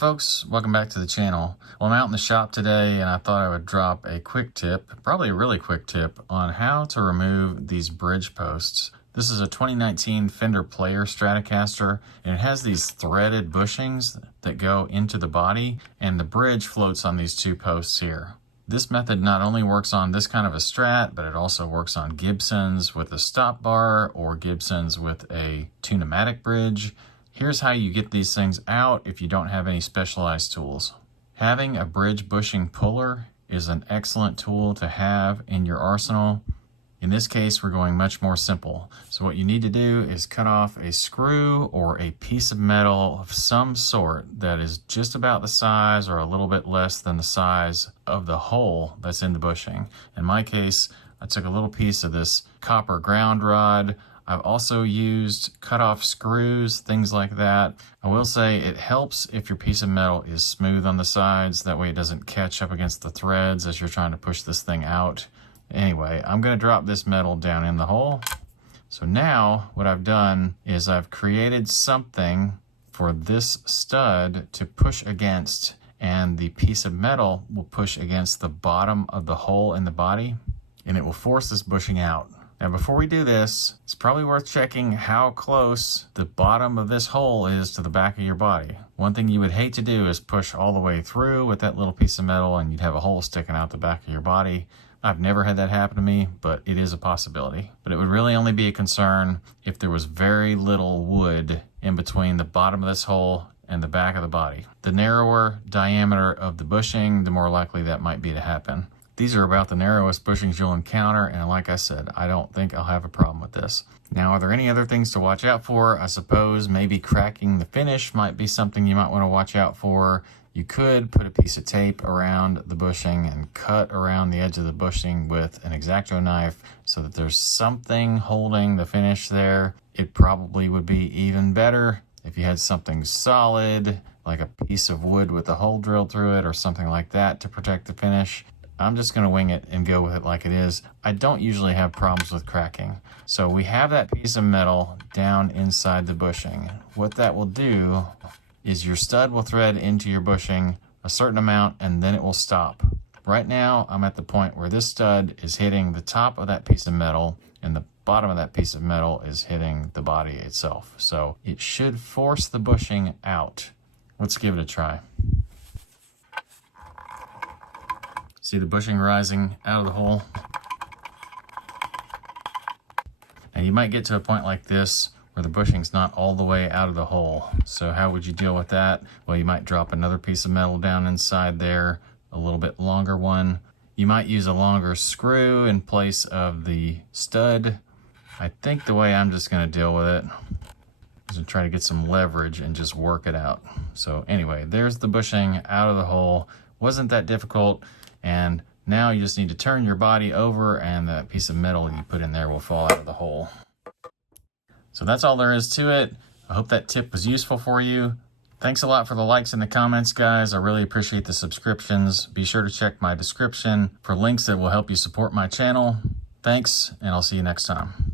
folks, welcome back to the channel. Well, I'm out in the shop today and I thought I would drop a quick tip, probably a really quick tip, on how to remove these bridge posts. This is a 2019 Fender Player Stratocaster and it has these threaded bushings that go into the body and the bridge floats on these two posts here. This method not only works on this kind of a Strat, but it also works on Gibsons with a stop bar or Gibsons with a tunematic bridge. Here's how you get these things out if you don't have any specialized tools. Having a bridge bushing puller is an excellent tool to have in your arsenal. In this case, we're going much more simple. So what you need to do is cut off a screw or a piece of metal of some sort that is just about the size or a little bit less than the size of the hole that's in the bushing. In my case, I took a little piece of this copper ground rod. I've also used cut-off screws, things like that. I will say it helps if your piece of metal is smooth on the sides. That way it doesn't catch up against the threads as you're trying to push this thing out. Anyway, I'm going to drop this metal down in the hole. So now what I've done is I've created something for this stud to push against, and the piece of metal will push against the bottom of the hole in the body, and it will force this bushing out. Now before we do this, it's probably worth checking how close the bottom of this hole is to the back of your body. One thing you would hate to do is push all the way through with that little piece of metal and you'd have a hole sticking out the back of your body. I've never had that happen to me, but it is a possibility. But it would really only be a concern if there was very little wood in between the bottom of this hole and the back of the body. The narrower diameter of the bushing, the more likely that might be to happen. These are about the narrowest bushings you'll encounter, and like I said, I don't think I'll have a problem with this. Now, are there any other things to watch out for? I suppose maybe cracking the finish might be something you might want to watch out for. You could put a piece of tape around the bushing and cut around the edge of the bushing with an X-Acto knife so that there's something holding the finish there. It probably would be even better if you had something solid, like a piece of wood with a hole drilled through it or something like that to protect the finish. I'm just going to wing it and go with it like it is. I don't usually have problems with cracking. So we have that piece of metal down inside the bushing. What that will do is your stud will thread into your bushing a certain amount and then it will stop. Right now, I'm at the point where this stud is hitting the top of that piece of metal and the bottom of that piece of metal is hitting the body itself. So it should force the bushing out. Let's give it a try. See the bushing rising out of the hole? Now you might get to a point like this where the bushing's not all the way out of the hole. So how would you deal with that? Well, you might drop another piece of metal down inside there, a little bit longer one. You might use a longer screw in place of the stud. I think the way I'm just gonna deal with it is to try to get some leverage and just work it out. So anyway, there's the bushing out of the hole. Wasn't that difficult. And now you just need to turn your body over and that piece of metal you put in there will fall out of the hole. So that's all there is to it. I hope that tip was useful for you. Thanks a lot for the likes and the comments, guys. I really appreciate the subscriptions. Be sure to check my description for links that will help you support my channel. Thanks, and I'll see you next time.